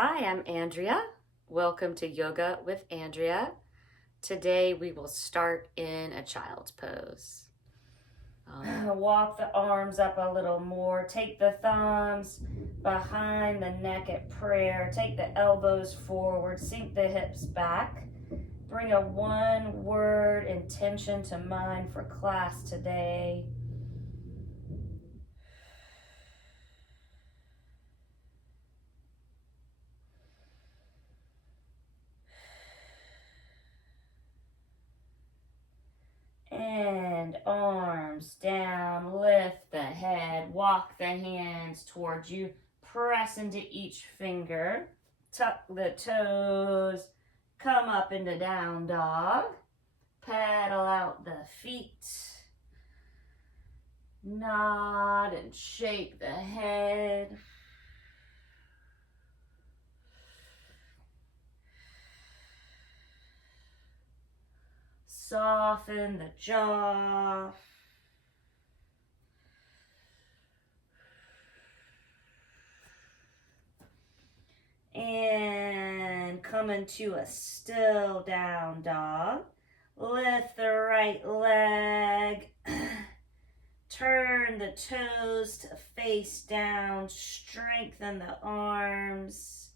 Hi, I'm Andrea. Welcome to Yoga with Andrea. Today we will start in a child's pose. Walk the arms up a little more. Take the thumbs behind the neck at prayer. Take the elbows forward. Sink the hips back. Bring a one-word intention to mind for class today. And arms down, lift the head, walk the hands towards you, press into each finger, tuck the toes, come up into down dog, pedal out the feet, nod and shake the head. Soften the jaw. And come into a still down dog. Lift the right leg. Turn the toes to face down. Strengthen the arms.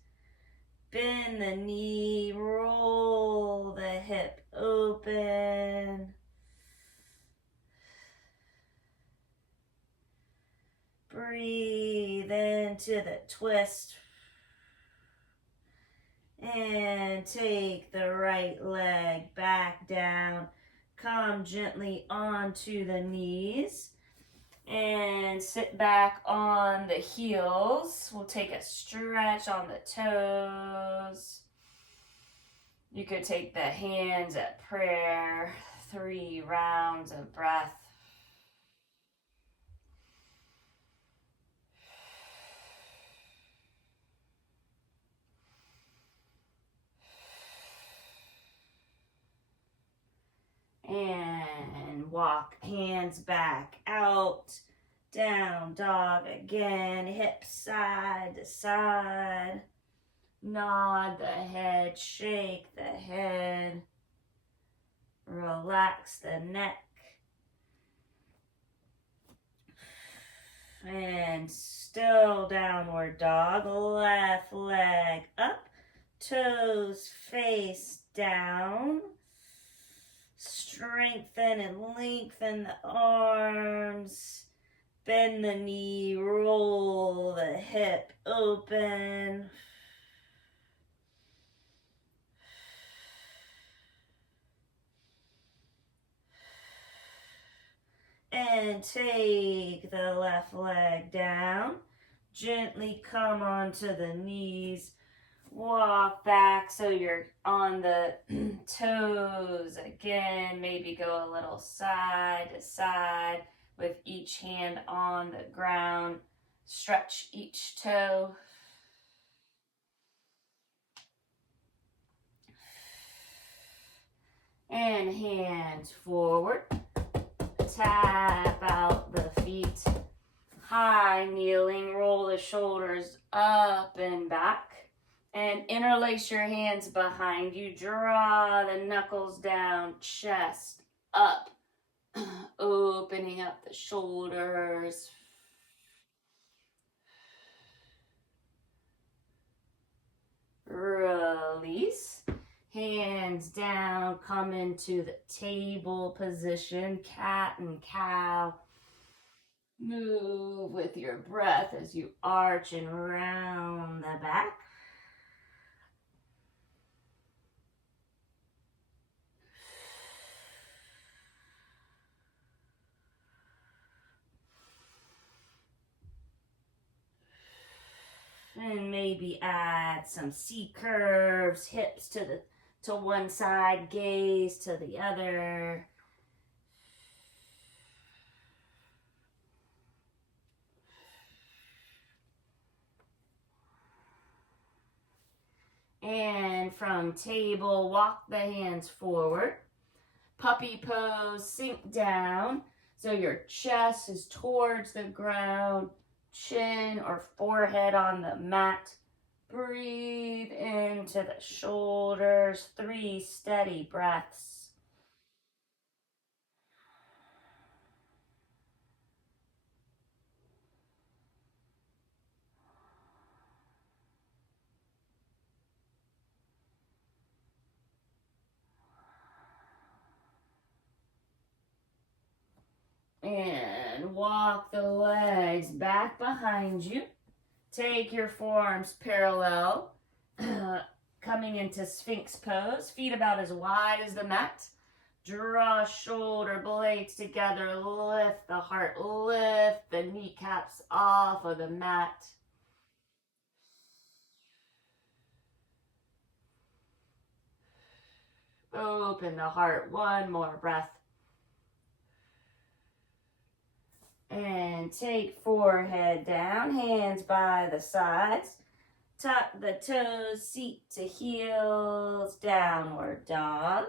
Bend the knee. Roll the hip open. Breathe into the twist. And take the right leg back down. Come gently onto the knees. And sit back on the heels. We'll take a stretch on the toes. You could take the hands at prayer. 3 rounds of breath. And walk hands back out, down dog again, hips side to side, nod the head, shake the head, relax the neck, and still downward dog, left leg up, toes face down. Strengthen and lengthen the arms. Bend the knee, roll the hip open. And take the left leg down. Gently come onto the knees. Walk back so you're on the toes again. Maybe go a little side to side with each hand on the ground. Stretch each toe. And hands forward. Tap out the feet. High kneeling. Roll the shoulders up and back. And interlace your hands behind you. Draw the knuckles down, chest up. Opening up the shoulders. Release. Hands down, come into the table position, cat and cow. Move with your breath as you arch and round the back. And maybe add some C curves, hips to one side, gaze to the other. And from table, walk the hands forward. Puppy pose, sink down. So your chest is towards the ground, chin or forehead on the mat. Breathe into the shoulders, 3 steady breaths. And walk the legs back behind you. Take your forearms parallel, coming into Sphinx pose. Feet about as wide as the mat. Draw shoulder blades together. Lift the heart. Lift the kneecaps off of the mat. Open the heart. One more breath. And take forehead down, hands by the sides. Tuck the toes, seat to heels, downward dog.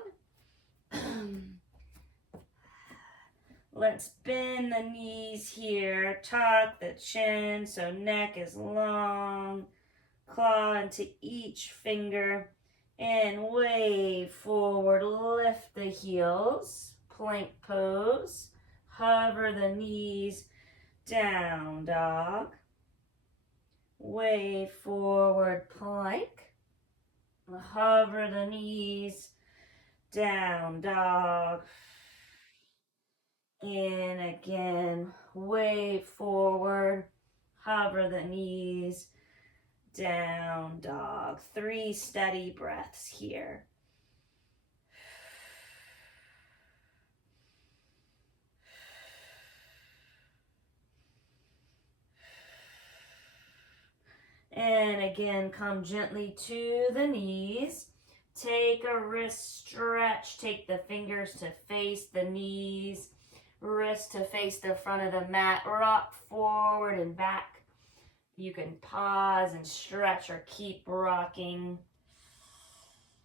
Let's bend the knees here. Tuck the chin so neck is long. Claw into each finger and wave forward. Lift the heels. Plank pose. Hover the knees, down dog. Wave forward, plank. Hover the knees, down dog. In again, wave forward, hover the knees, down dog. 3 steady breaths here. And again, come gently to the knees. Take a wrist stretch. Take the fingers to face the knees. Wrist to face the front of the mat. Rock forward and back. You can pause and stretch or keep rocking.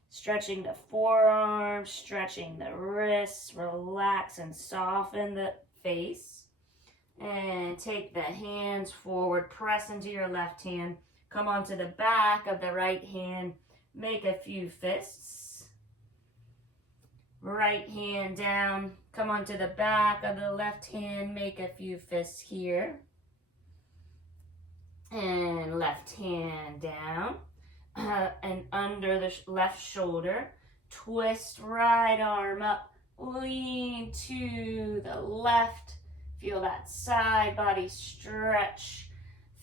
Stretching the forearms, stretching the wrists. Relax and soften the face. And take the hands forward. Press into your left hand. Come onto the back of the right hand. Make a few fists. Right hand down. Come onto the back of the left hand. Make a few fists here. And left hand down. And under the left shoulder. Twist right arm up. Lean to the left. Feel that side body stretch.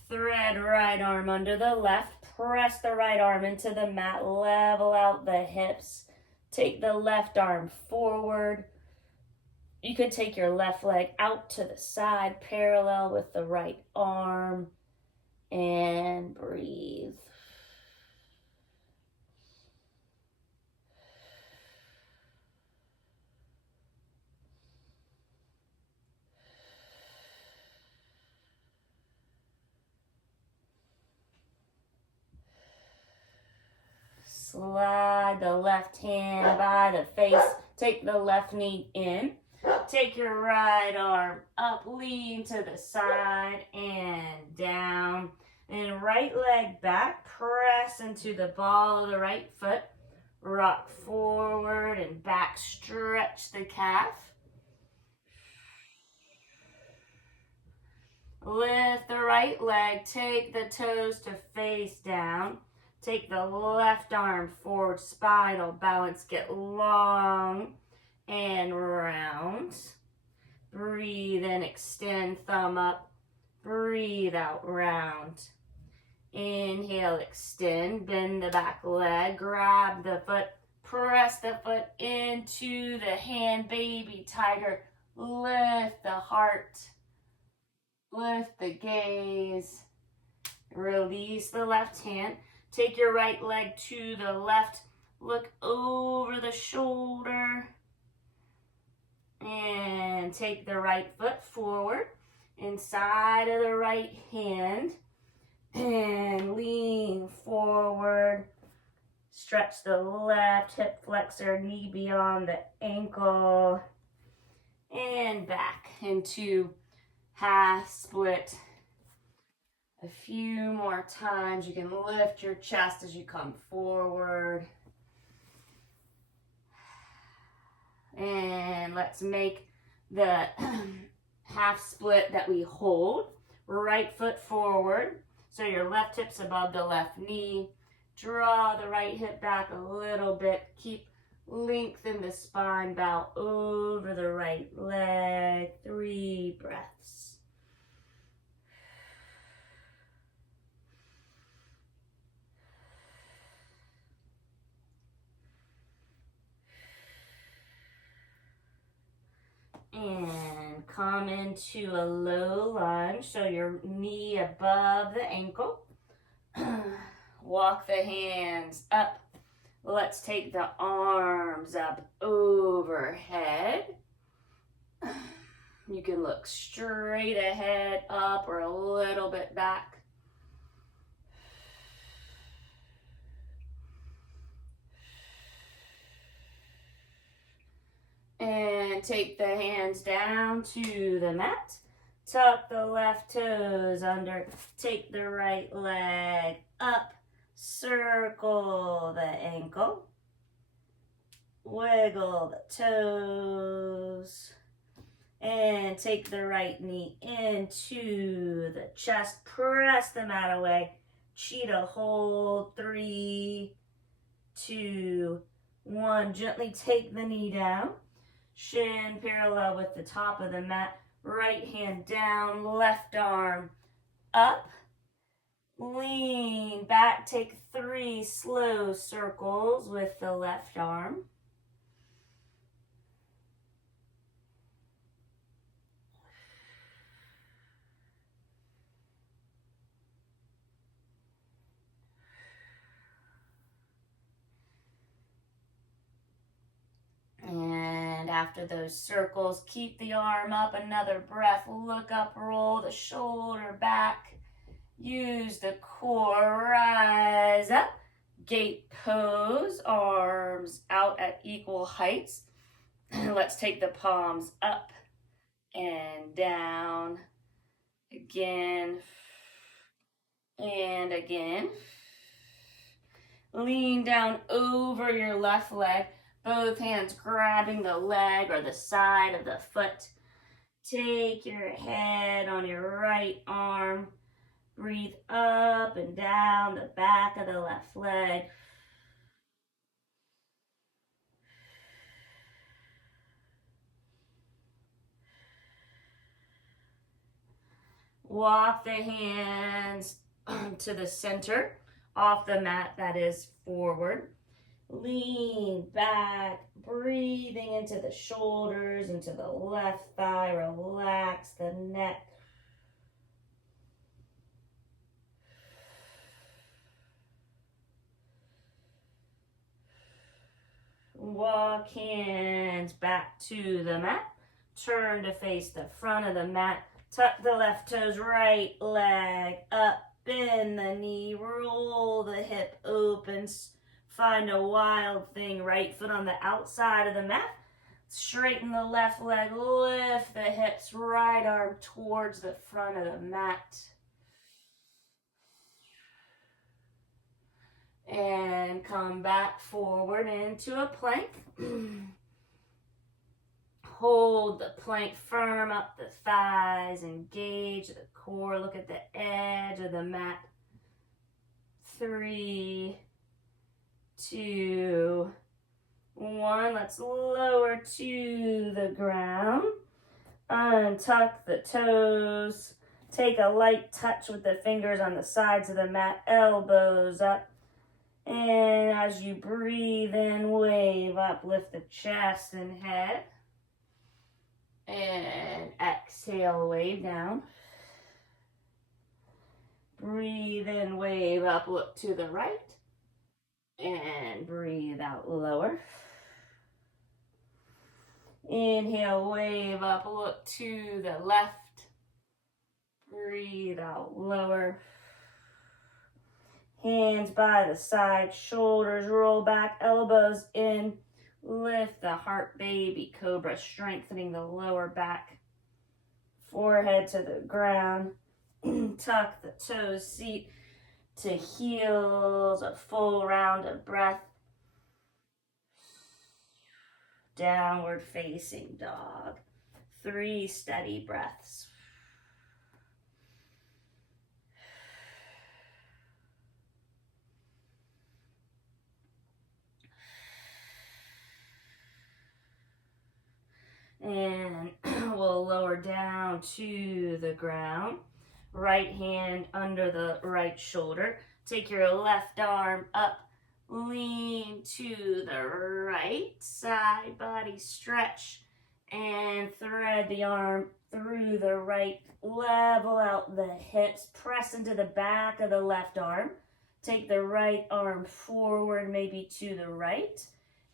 Thread right arm under the left. Press the right arm into the mat. Level out the hips. Take the left arm forward. You could take your left leg out to the side, parallel with the right arm. And breathe. Slide the left hand by the face. Take the left knee in. Take your right arm up. Lean to the side and down. And right leg back. Press into the ball of the right foot. Rock forward and back. Stretch the calf. Lift the right leg. Take the toes to face down. Take the left arm forward, spinal balance, get long and round. Breathe in, extend, thumb up. Breathe out, round. Inhale, extend, bend the back leg, grab the foot, press the foot into the hand, baby tiger. Lift the heart, lift the gaze. Release the left hand. Take your right leg to the left. Look over the shoulder. And take the right foot forward. Inside of the right hand. And lean forward. Stretch the left hip flexor, knee beyond the ankle. And back into half split A few more times. You can lift your chest as you come forward. And let's make the half split that we hold. Right foot forward. So your left hip's above the left knee. Draw the right hip back a little bit. Keep lengthen the spine. Bow over the right leg. 3 breaths. And come into a low lunge, so your knee above the ankle. Walk the hands up. Let's take the arms up overhead. You can look straight ahead, up, or a little bit back. And take the hands down to the mat. Tuck the left toes under. Take the right leg up. Circle the ankle. Wiggle the toes. And take the right knee into the chest. Press the mat away. Cheetah hold. 3, 2, 1. Gently take the knee down. Shin parallel with the top of the mat. Right hand down, left arm up. Lean back, take 3 slow circles with the left arm. And after those circles, keep the arm up, another breath, look up, roll the shoulder back, use the core, rise up, gate pose, arms out at equal heights. Let's take the palms up and down, again, and again. Lean down over your left leg. Both hands grabbing the leg or the side of the foot. Take your head on your right arm. Breathe up and down the back of the left leg. Walk the hands to the center, off the mat, that is forward. Lean back, breathing into the shoulders, into the left thigh. Relax the neck. Walk hands back to the mat. Turn to face the front of the mat. Tuck the left toes, right leg up. Bend the knee, roll the hip open. Find a wild thing, right foot on the outside of the mat. Straighten the left leg, lift the hips, right arm towards the front of the mat. And come back forward into a plank. Hold the plank firm up the thighs, engage the core, look at the edge of the mat. 3, 2, 1. Let's lower to the ground. Untuck the toes. Take a light touch with the fingers on the sides of the mat, elbows up. And as you breathe in, wave up, lift the chest and head. And exhale, wave down. Breathe in, wave up, look to the right. And breathe out, lower. Inhale, wave up, look to the left. Breathe out, lower. Hands by the side, shoulders roll back, elbows in. Lift the heart, baby cobra, strengthening the lower back. Forehead to the ground. Tuck the toes, seat to heels, a full round of breath. Downward facing dog. 3 steady breaths. And we'll lower down to the ground. Right hand under the right shoulder. Take your left arm up. Lean to the right. Side body stretch. And thread the arm through the right. Level out the hips. Press into the back of the left arm. Take the right arm forward, maybe to the right.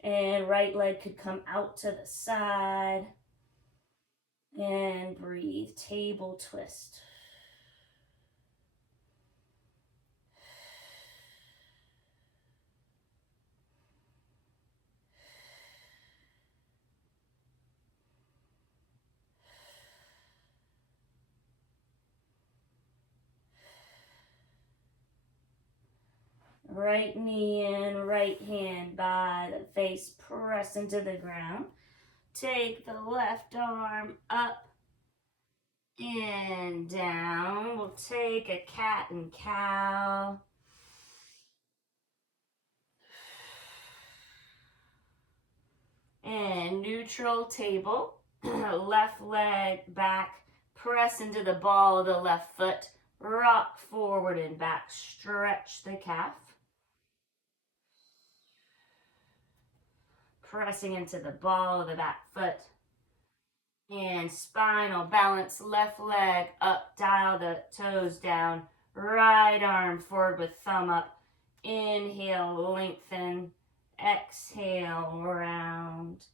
And right leg could come out to the side. And breathe, table twist. Right knee in, right hand by the face, press into the ground. Take the left arm up and down. We'll take a cat and cow. And neutral table. Left leg back, press into the ball of the left foot. Rock forward and back, stretch the calf. Pressing into the ball of the back foot. And spinal balance, left leg up, dial the toes down. Right arm forward with thumb up. Inhale, lengthen. Exhale, round.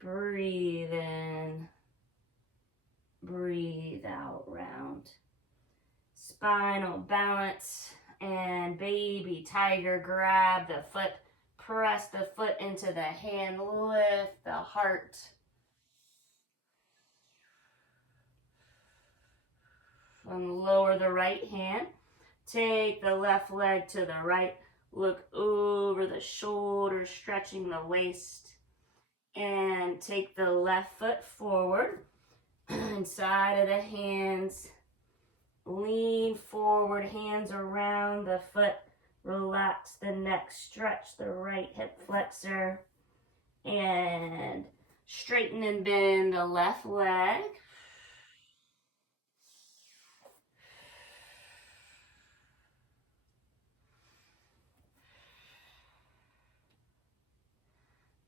Breathe in. Breathe out, round. Spinal balance and baby tiger. Grab the foot. Press the foot into the hand, lift the heart. And lower the right hand. Take the left leg to the right. Look over the shoulder, stretching the waist. And take the left foot forward. Inside of the hands. Lean forward, hands around the foot. Relax the neck, stretch the right hip flexor, and straighten and bend the left leg.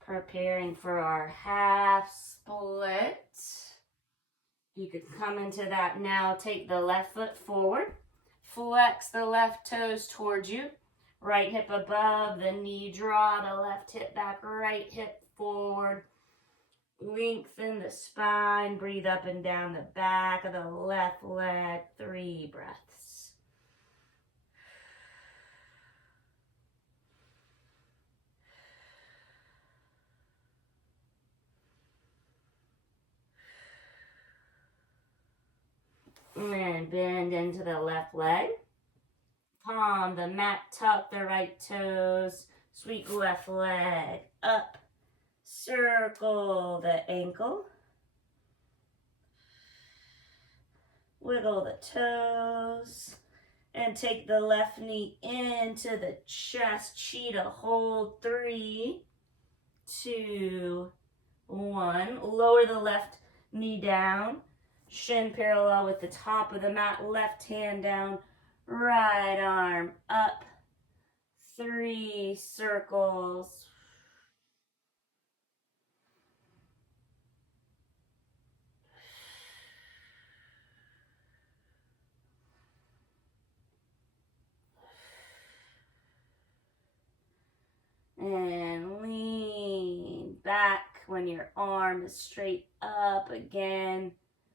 Preparing for our half split. You could come into that now. Take the left foot forward. Flex the left toes towards you. Right hip above the knee, draw the left hip back, right hip forward. Lengthen the spine, breathe up and down the back of the left leg. 3 breaths. And bend into the left leg. Palm the mat, tuck the right toes, sweep left leg up, circle the ankle, wiggle the toes, and take the left knee into the chest, cheetah hold. 3, 2, 1. Lower the left knee down, shin parallel with the top of the mat, left hand down. Right arm up, 3 circles. And lean back when your arm is straight up again.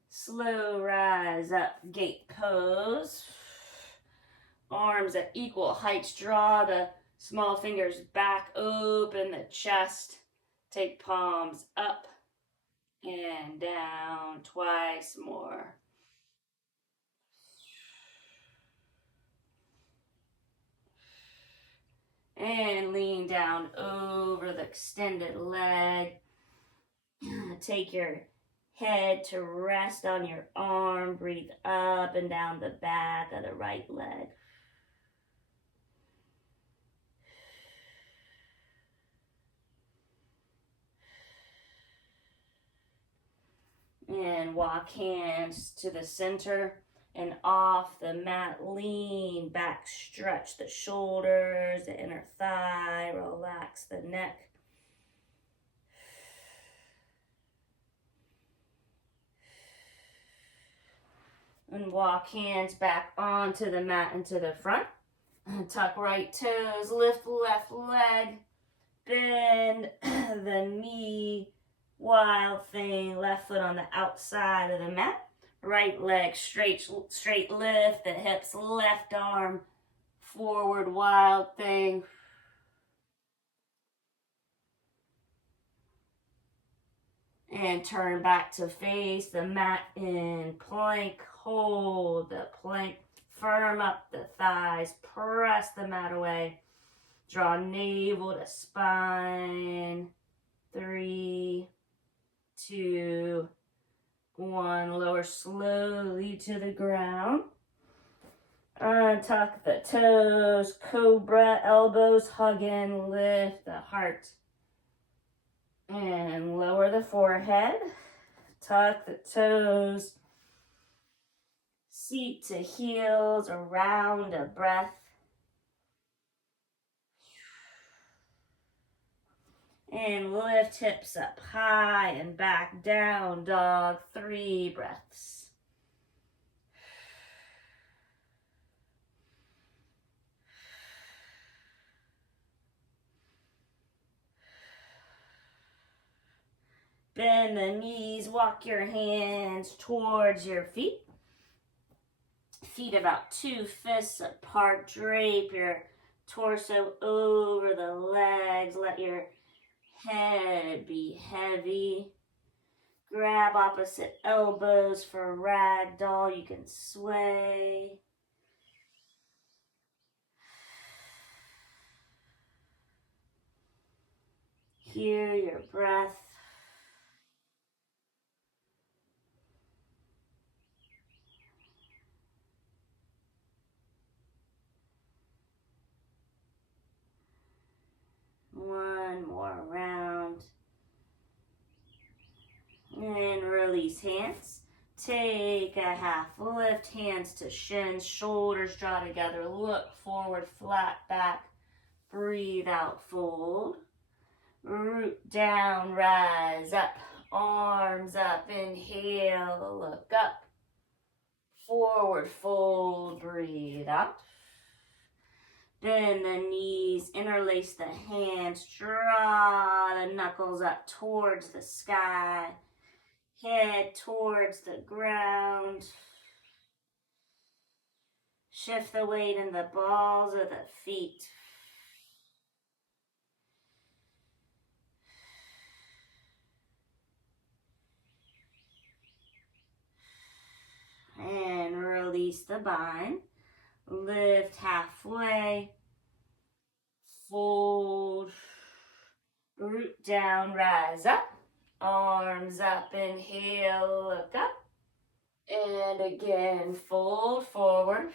Slow rise up, gate pose. Arms at equal heights. Draw the small fingers back, open the chest. Take palms up and down. Twice more. And lean down over the extended leg. Take your head to rest on your arm. Breathe up and down the back of the right leg. And walk hands to the center and off the mat. Lean back, stretch the shoulders, the inner thigh, relax the neck. And walk hands back onto the mat and to the front. Tuck right toes, lift left leg, bend the knee, wild thing, left foot on the outside of the mat. Right leg straight lift the hips, left arm forward, wild thing. And turn back to face the mat in plank. Hold the plank. Firm up the thighs. Press the mat away. Draw navel to spine. 3, 2, 1. Lower slowly to the ground. Untuck the toes. Cobra. Elbows hug in. Lift the heart. And lower the forehead, tuck the toes, seat to heels, around a breath. And lift hips up high and back, down dog, 3 breaths. Bend the knees, walk your hands towards your feet. Feet about 2 fists apart. Drape your torso over the legs. Let your head be heavy. Grab opposite elbows for ragdoll. You can sway. Hear your breath. One more round. And release hands. Take a half lift, hands to shins, shoulders draw together. Look forward, flat back. Breathe out, fold. Root down, rise up. Arms up, inhale, look up. Forward fold, breathe out. Bend the knees, interlace the hands, draw the knuckles up towards the sky, head towards the ground. Shift the weight in the balls of the feet. And release the bind. Lift halfway. Fold. Root down, rise up. Arms up, inhale, look up. And again, fold forward.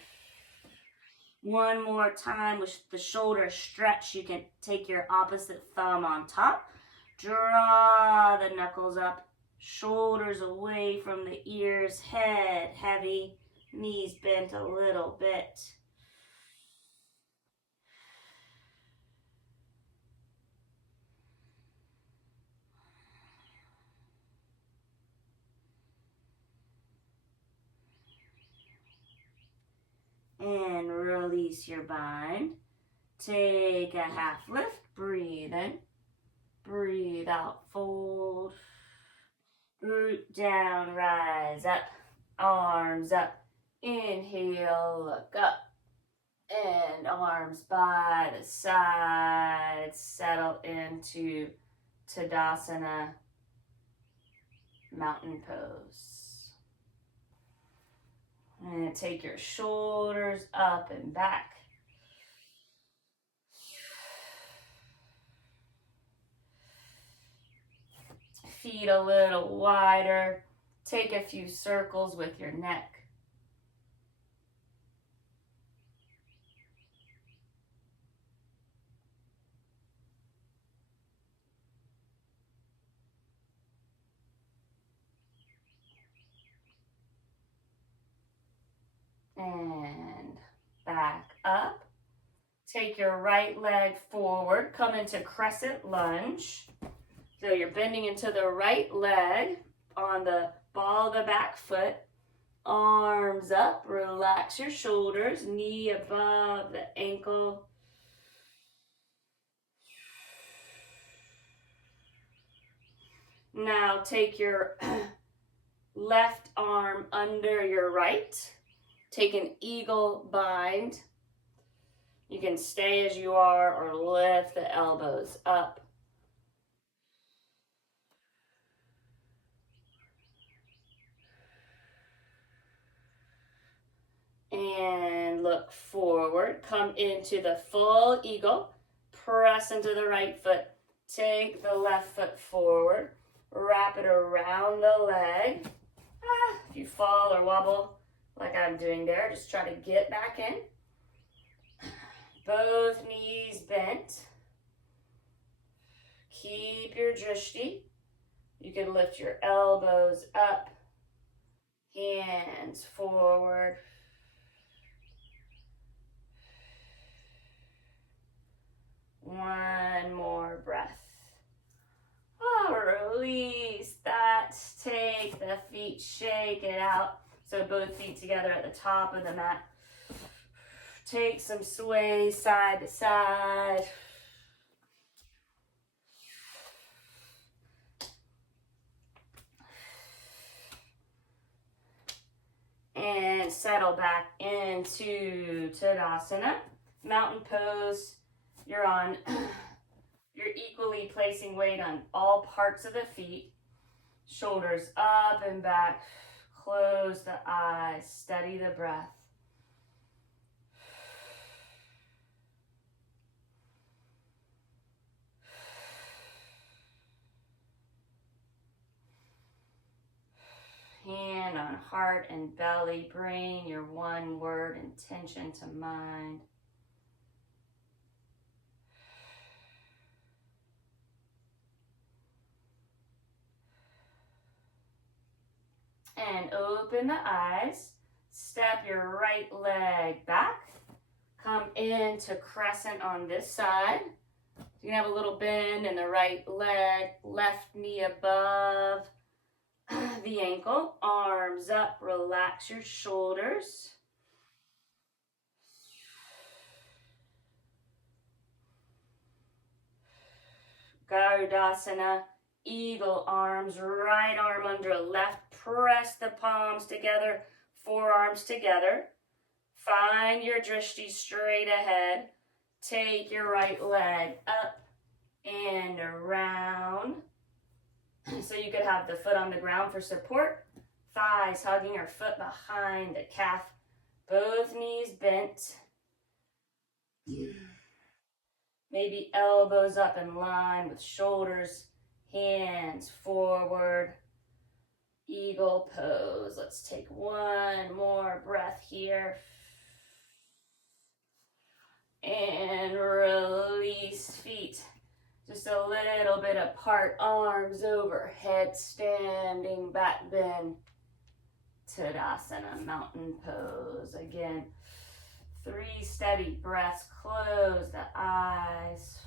One more time with the shoulders stretched. You can take your opposite thumb on top. Draw the knuckles up. Shoulders away from the ears. Head heavy. Knees bent a little bit. And release your bind. Take a half lift. Breathe in. Breathe out. Fold. Root down. Rise up. Arms up. Inhale. Look up. And arms by the side. Settle into Tadasana, mountain pose. And take your shoulders up and back. feet a little wider. Take a few circles with your neck. And back up. Take your right leg forward. Come into crescent lunge. So you're bending into the right leg on the ball of the back foot. Arms up. Relax your shoulders. Knee above the ankle. Now take your left arm under your right. Take an eagle bind. You can stay as you are or lift the elbows up. And look forward. Come into the full eagle. Press into the right foot. Take the left foot forward. Wrap it around the leg. If you fall or wobble like I'm doing there, just try to get back in. Both knees bent. Keep your drishti. You can lift your elbows up. Hands forward. One more breath. Release that. Take the feet, shake it out. So both feet together at the top of the mat. Take some sway side to side. And settle back into Tadasana. Mountain pose. You're equally placing weight on all parts of the feet. Shoulders up and back. Close the eyes. Steady the breath. Hand on heart and belly. Bring your one word intention to mind. And open the eyes. Step your right leg back. Come into crescent on this side. You can have a little bend in the right leg, left knee above the ankle. Arms up, relax your shoulders. Garudasana. Eagle arms, right arm under left. Press the palms together, forearms together. Find your drishti straight ahead. Take your right leg up and around. So you could have the foot on the ground for support. Thighs hugging your foot behind the calf. Both knees bent. Maybe elbows up in line with shoulders. Hands forward. Eagle pose. Let's take one more breath here. And release feet. Just a little bit apart. Arms overhead. Standing back bend. Tadasana, mountain pose. Again, 3 steady breaths. Close the eyes.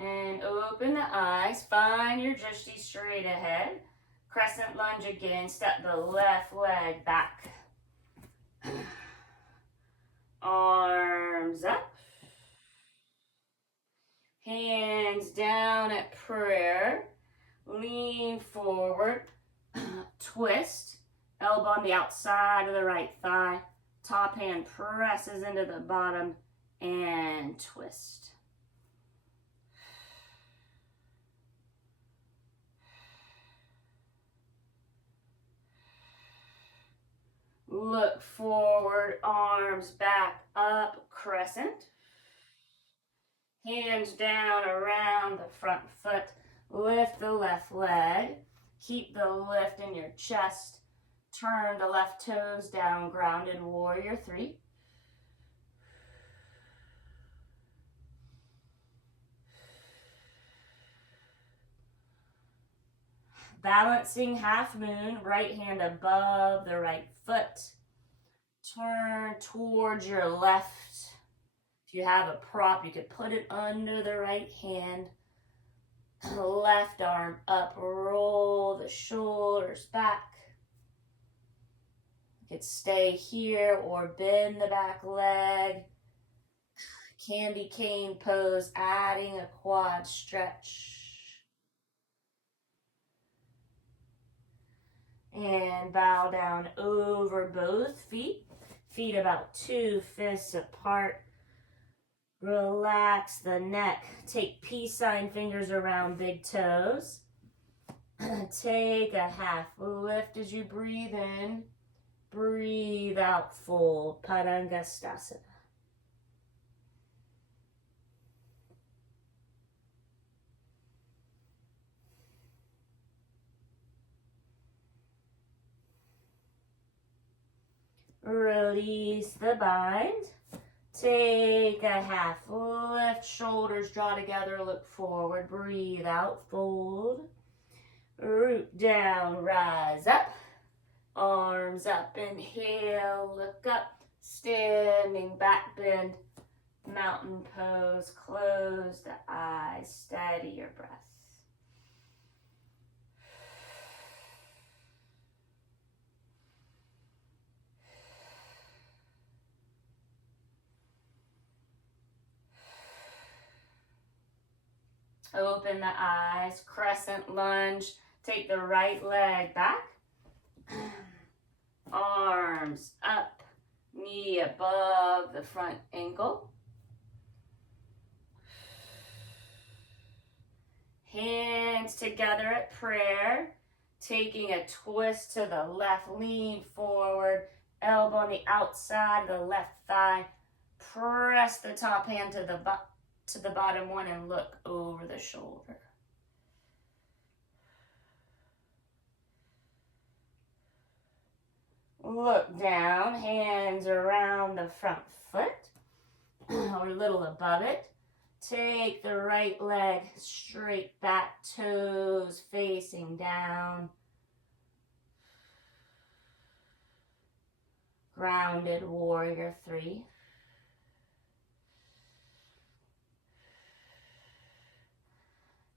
And open the eyes. Find your drishti straight ahead. Crescent lunge again. Step the left leg back. Arms up. Hands down at prayer. Lean forward. Twist. Elbow on the outside of the right thigh. Top hand presses into the bottom and twist. Look forward, arms back up, crescent. Hands down around the front foot. Lift the left leg. Keep the lift in your chest. Turn the left toes down, grounded warrior 3. Balancing half moon, right hand above the right foot. Turn towards your left. If you have a prop, you could put it under the right hand. Left arm up, roll the shoulders back. You could stay here or bend the back leg. Candy cane pose, adding a quad stretch. And bow down over both feet. Feet about 2 fists apart. Relax the neck. Take peace sign fingers around big toes. Take a half lift as you breathe in. Breathe out, fold. Padangusthasana. Release the bind. Take a half lift, shoulders draw together, look forward, breathe out, fold. Root down, rise up. Arms up, inhale, look up. Standing back bend, mountain pose, close the eyes, steady your breath. Open the eyes, crescent lunge. Take the right leg back. Arms up, knee above the front ankle. Hands together at prayer. Taking a twist to the left, lean forward. Elbow on the outside of the left thigh. Press the top hand to the bottom one and look over the shoulder. Look down, hands around the front foot or a little above it. Take the right leg straight back, toes facing down. Grounded warrior 3.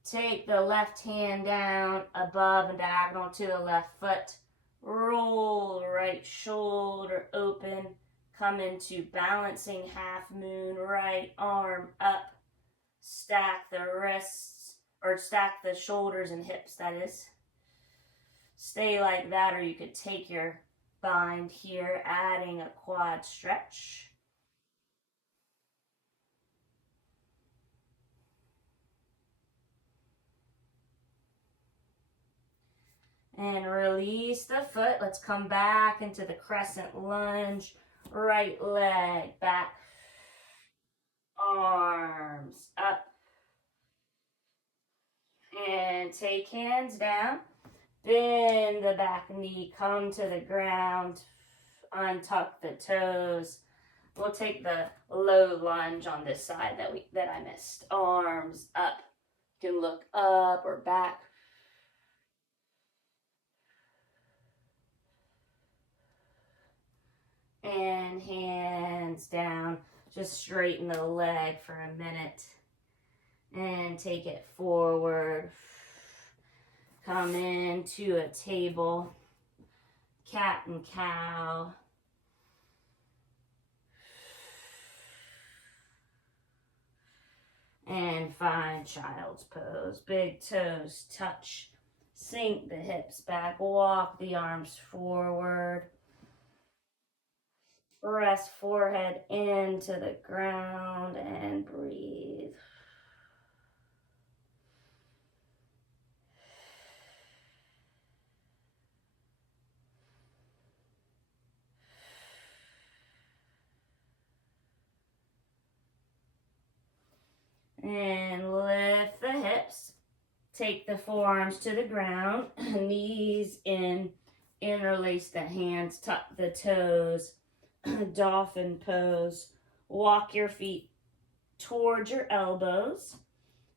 Take the left hand down above and diagonal to the left foot. Roll right shoulder open. Come into balancing half moon, right arm up. Stack the wrists, or stack the shoulders and hips, that is. Stay like that, or you could take your bind here, adding a quad stretch. And release the foot. Let's come back into the crescent lunge. Right leg back. Arms up. And take hands down. Bend the back knee. Come to the ground. Untuck the toes. We'll take the low lunge on this side that I missed. Arms up. You can look up or back. And hands down. Just straighten the leg for a minute. And take it forward. Come into a table. Cat and cow. And find child's pose. Big toes touch. Sink the hips back. Walk the arms forward. Press forehead into the ground and breathe. And lift the hips. Take the forearms to the ground, knees in, interlace the hands, tuck the toes, dolphin pose. Walk your feet towards your elbows.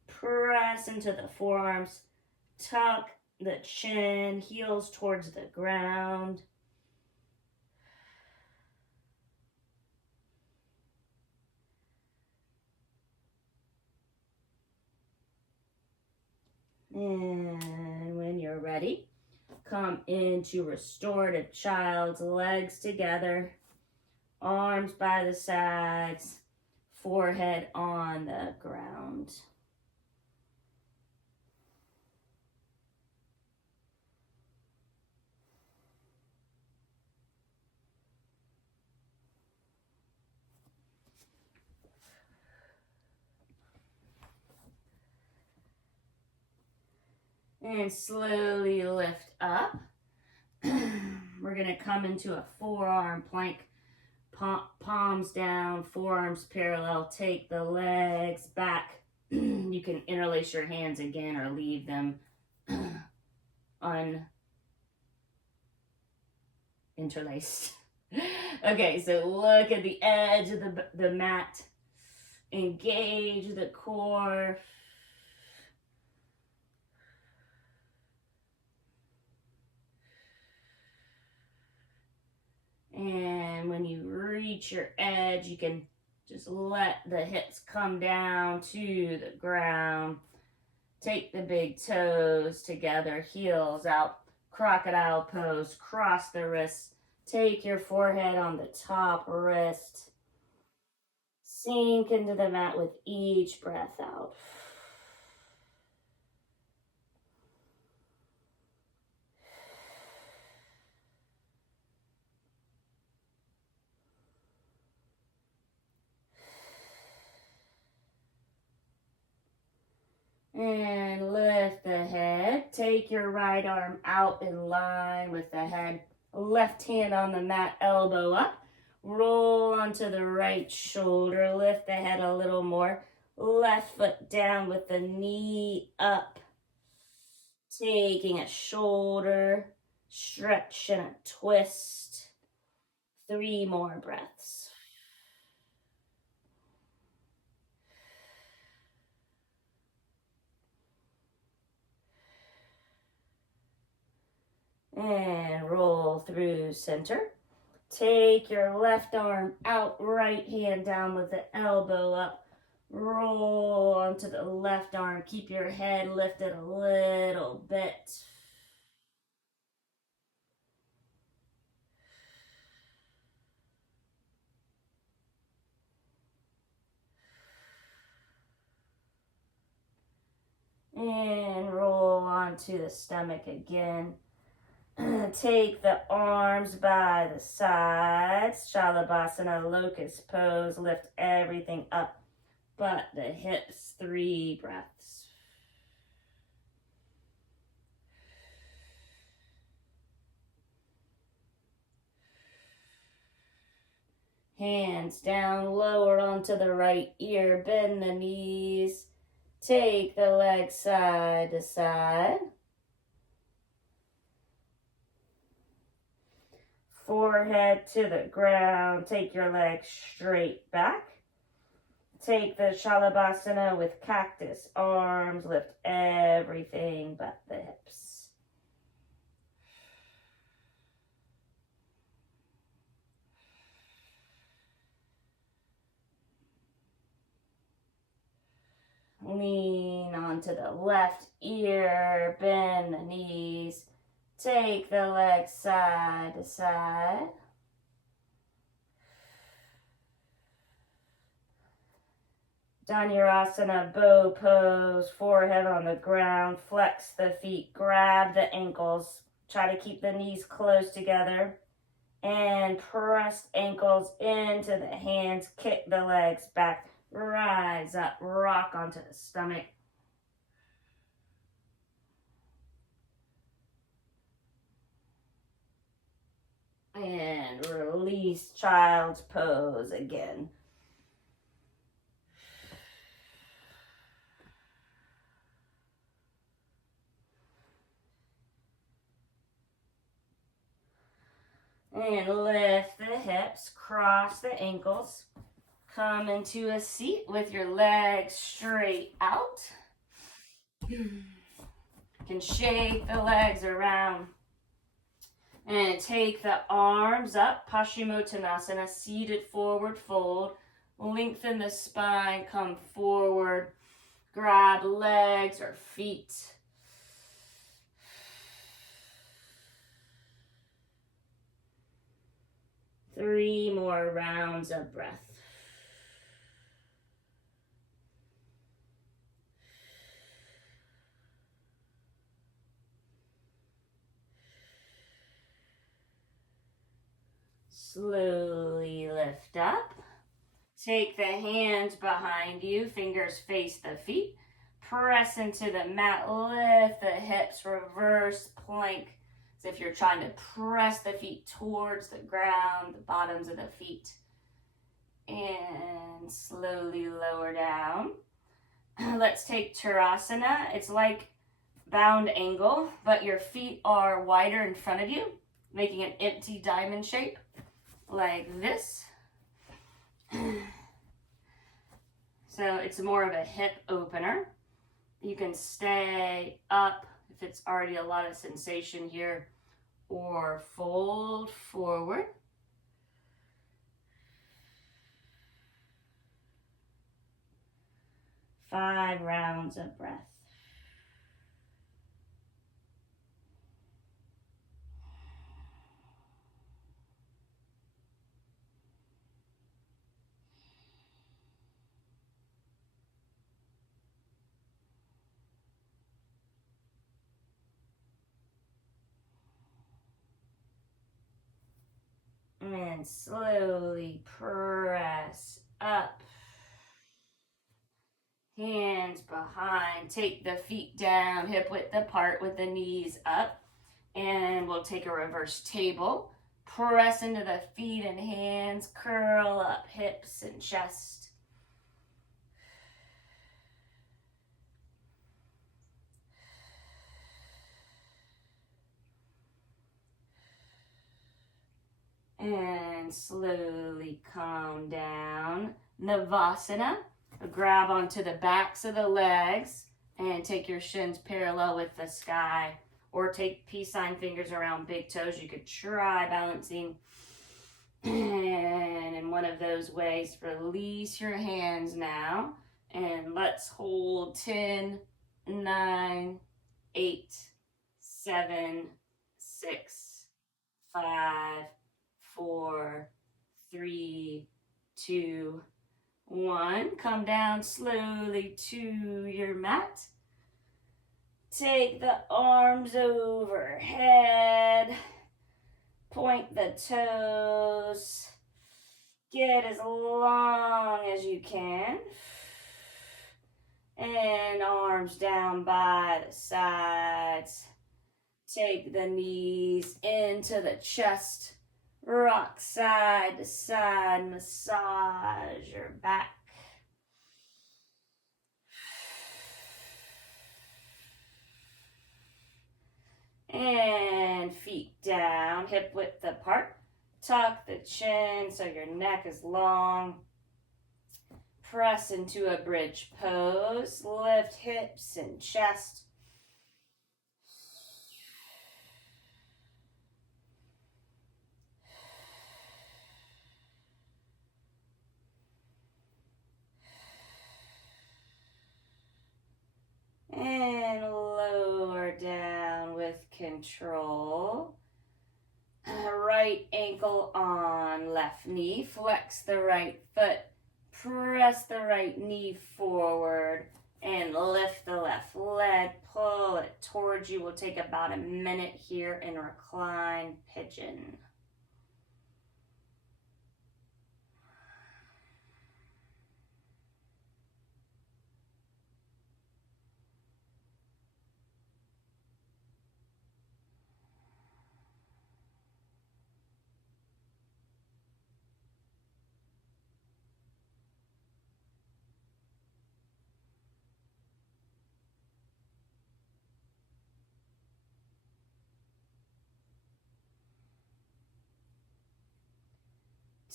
Press into the forearms, tuck the chin, heels towards the ground. And when you're ready, come into restorative child's legs together, arms by the sides, forehead on the ground. And slowly lift up. We're going to come into a forearm plank. Palms down, forearms parallel. Take the legs back. You can interlace your hands again or leave them uninterlaced. Okay, so look at the edge of the mat. Engage the core. And when you reach your edge, you can just let the hips come down to the ground. Take the big toes together, heels out, crocodile pose, cross the wrists. Take your forehead on the top wrist. Sink into the mat with each breath out. And lift the head. Take your right arm out in line with the head. Left hand on the mat, elbow up. Roll onto the right shoulder. Lift the head a little more. Left foot down with the knee up. Taking a shoulder stretch and a twist. 3 more breaths. And roll through center. Take your left arm out, right hand down with the elbow up. Roll onto the left arm. Keep your head lifted a little bit. And roll onto the stomach again. Take the arms by the sides. Shalabhasana, locust pose. Lift everything up but the hips. 3 breaths. Hands down, lower onto the right ear. Bend the knees. Take the legs side to side. Forehead to the ground. Take your legs straight back. Take the Shalabhasana with cactus arms. Lift everything but the hips. Lean onto the left ear. Bend the knees. Take the legs side to side. Dhanurasana, bow pose, forehead on the ground, flex the feet, grab the ankles, try to keep the knees close together, and press ankles into the hands, kick the legs back, rise up, rock onto the stomach. And release child's pose again. And lift the hips, cross the ankles. Come into a seat with your legs straight out. You can shake the legs around. And take the arms up, Paschimottanasana, seated forward fold. Lengthen the spine, come forward. Grab legs or feet. Three more rounds of breath. Slowly lift up. Take the hands behind you, fingers face the feet. Press into the mat, lift the hips, reverse plank. As if you're trying to press the feet towards the ground, the bottoms of the feet. And slowly lower down. Let's take Tirasana. It's like bound angle, but your feet are wider in front of you, making an empty diamond shape, like this. So it's more of a hip opener. You can stay up if it's already a lot of sensation here, or fold forward. Five rounds of breath. And slowly press up. Hands behind. Take the feet down, hip width apart with the knees up. And we'll take a reverse table. Press into the feet and hands. Curl up hips and chest. And slowly calm down. Navasana. Grab onto the backs of the legs and take your shins parallel with the sky. Or take peace sign fingers around big toes. You could try balancing. And in one of those ways, release your hands now. And let's hold 10, 9, 8, 7, 6, 5, 4, 3, 2, 1. Come down slowly to your mat. Take the arms overhead. Point the toes. Get as long as you can. And arms down by the sides. Take the knees into the chest. Rock side to side, massage your back. And feet down, hip width apart. Tuck the chin so your neck is long. Press into a bridge pose. Lift hips and chest. And lower down with control. Right ankle on left knee. Flex the right foot. Press the right knee forward. And lift the left leg. Pull it towards you. We'll take about a minute here in reclined pigeon.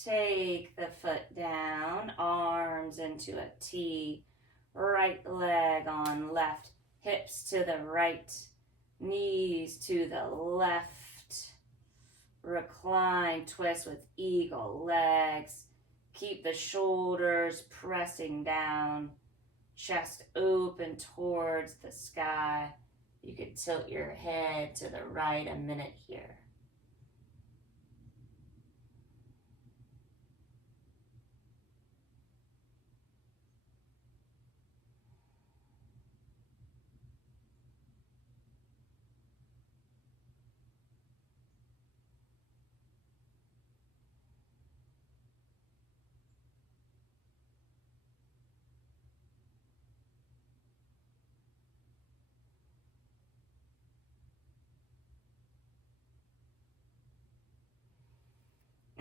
Take the foot down, arms into a T, right leg on left, hips to the right, knees to the left. Recline, twist with eagle legs. Keep the shoulders pressing down, chest open towards the sky. You could tilt your head to the right a minute here.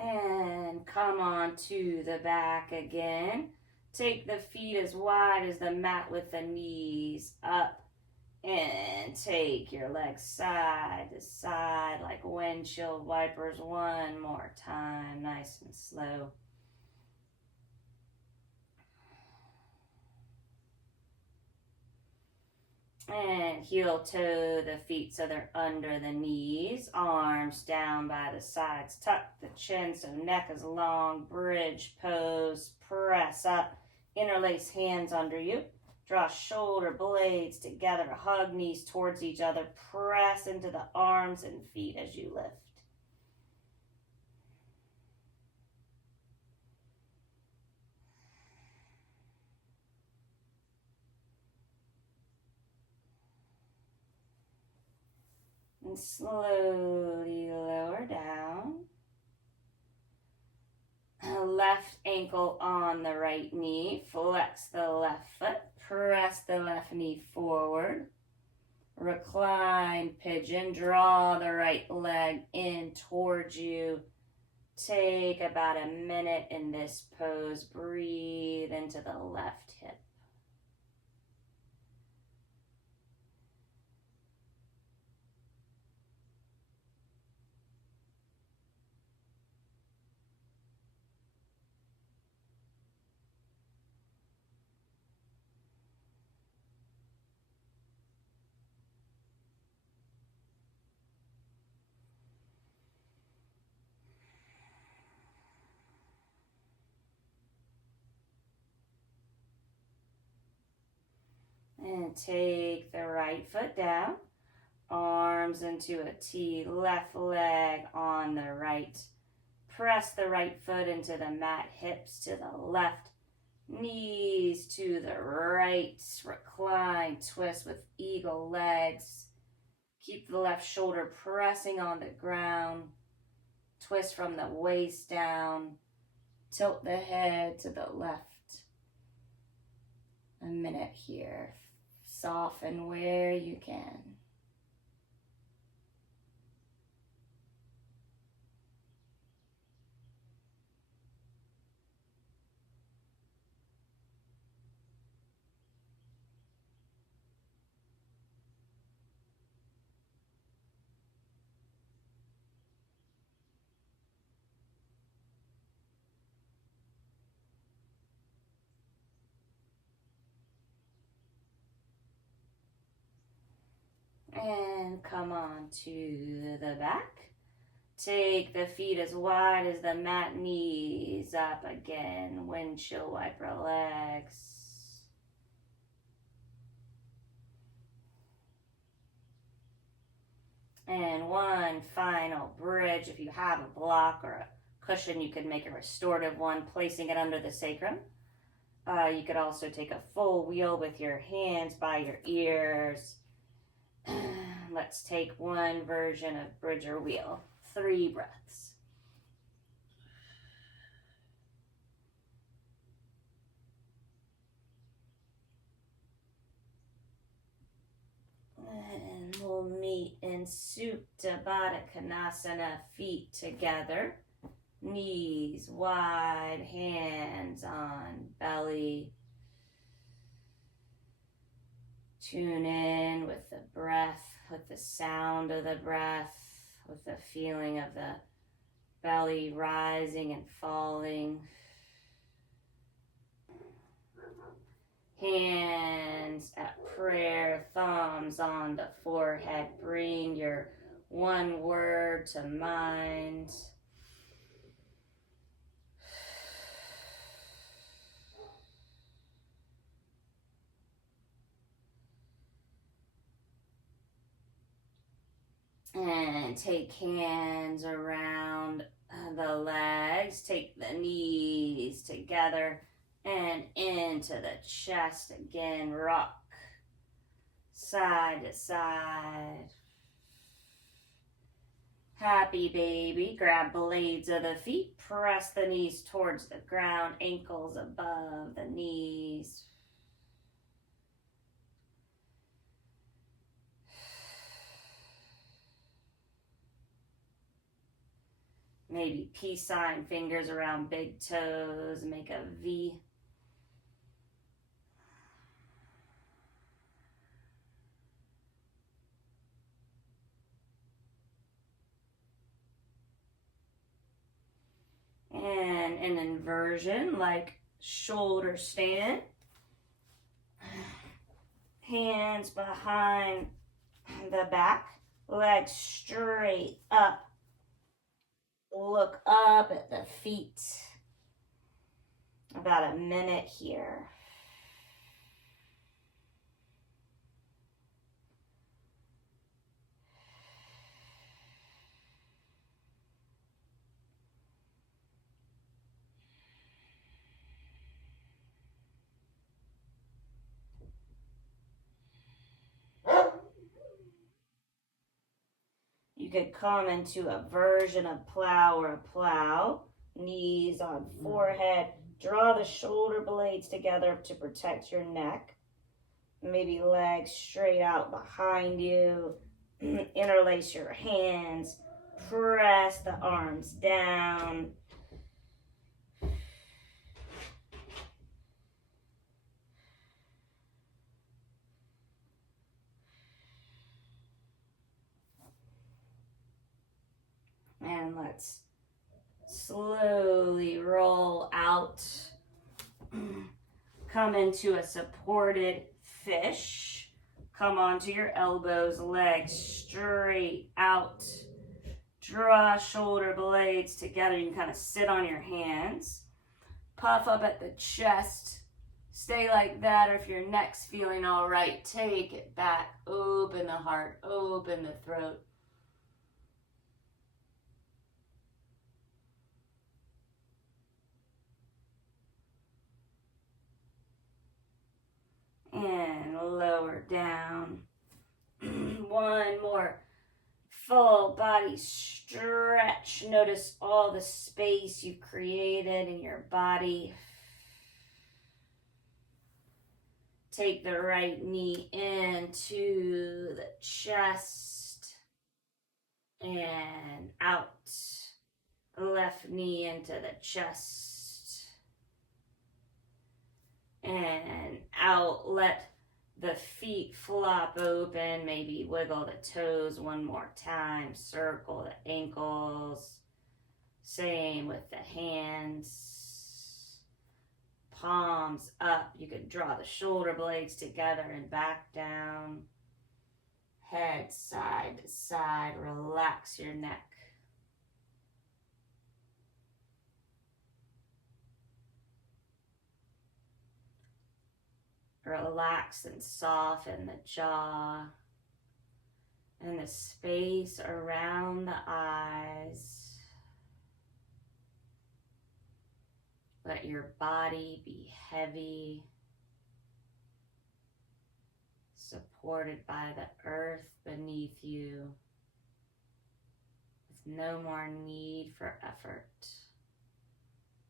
And come on to the back again. Take the feet as wide as the mat with the knees up. And take your legs side to side like windshield wipers. One more time, nice and slow. And heel toe the feet so they're under the knees. Arms down by the sides. Tuck the chin so neck is long. Bridge pose. Press up. Interlace hands under you. Draw shoulder blades together. Hug knees towards each other. Press into the arms and feet as you lift. And slowly lower down. Left ankle on the right knee. Flex the left foot. Press the left knee forward. Recline pigeon. Draw the right leg in towards you. Take about a minute in this pose. Breathe into the left hip. And take the right foot down, arms into a T, left leg on the right. Press the right foot into the mat, hips to the left, knees to the right. Recline, twist with eagle legs. Keep the left shoulder pressing on the ground. Twist from the waist down. Tilt the head to the left. A minute here. Soften where you can. And come on to the back. Take the feet as wide as the mat, knees up again. Windshield wiper legs. And one final bridge. If you have a block or a cushion, you could make a restorative one, placing it under the sacrum. You could also take a full wheel with your hands by your ears. Let's take one version of bridge or wheel. 3 breaths. And we'll meet in Supta Baddha Konasana, feet together. Knees wide, hands on belly. Tune in with the breath, with the sound of the breath, with the feeling of the belly rising and falling. Hands at prayer, thumbs on the forehead. Bring your one word to mind. And take hands around the legs. Take the knees together and into the chest again. Rock side to side. Happy baby. Grab blades of the feet. Press the knees towards the ground. Ankles above the knees. Maybe peace sign, fingers around big toes. Make a V. And an inversion, like shoulder stand. Hands behind the back. Legs straight up. Look up at the feet. About a minute here. You could come into a version of plow or a plow. Knees on forehead. Draw the shoulder blades together to protect your neck. Maybe legs straight out behind you. Interlace your hands. Press the arms down. And let's slowly roll out. Come into a supported fish. Come onto your elbows, legs straight out. Draw shoulder blades together. You can kind of sit on your hands. Puff up at the chest. Stay like that, or if your neck's feeling all right, take it back. Open the heart, open the throat. And lower down. One more. Full body stretch. Notice all the space you've created in your body. Take the right knee into the chest and out. Left knee into the chest and out. Let the feet flop open. Maybe wiggle the toes one more time. Circle the ankles. Same with the hands. Palms up. You could draw the shoulder blades together and back down. Head side to side. Relax your neck. Relax and soften the jaw and the space around the eyes. Let your body be heavy, supported by the earth beneath you, with no more need for effort.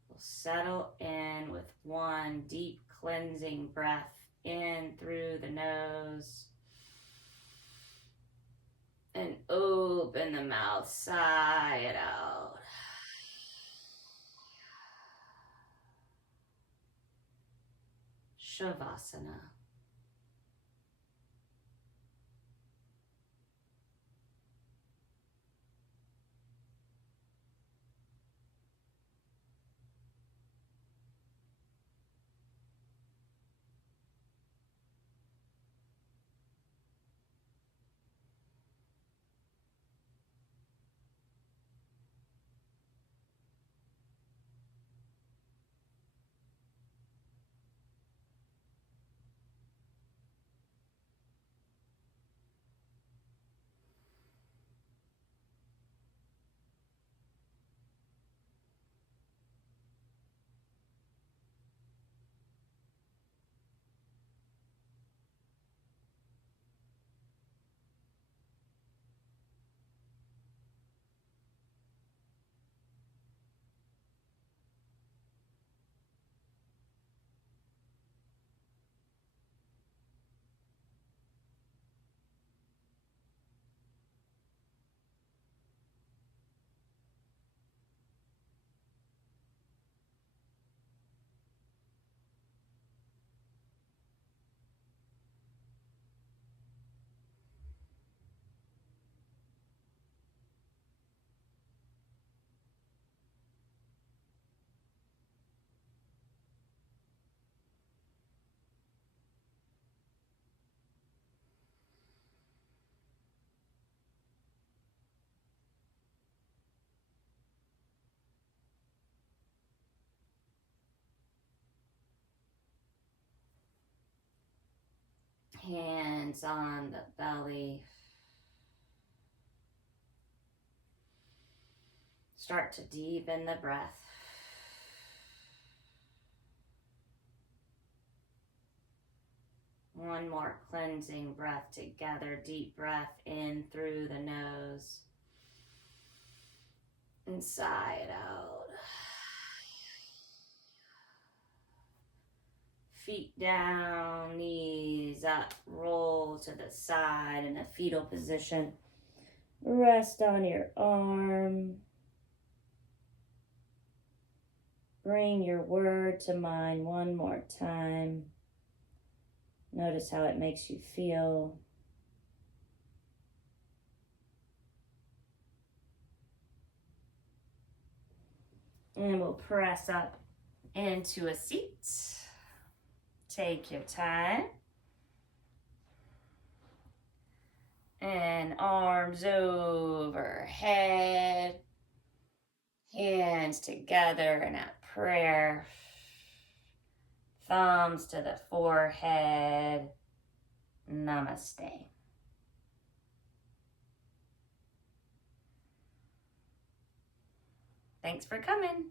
We'll settle in with one deep cleansing breath. In through the nose and open the mouth, sigh it out. Shavasana. Hands on the belly. Start to deepen the breath. One more cleansing breath together. Deep breath in through the nose. And sigh it out. Feet down, knees up, roll to the side in a fetal position. Rest on your arm. Bring your word to mind one more time. Notice how it makes you feel. And we'll press up into a seat. Take your time. And arms overhead. Hands together in a prayer. Thumbs to the forehead. Namaste. Thanks for coming.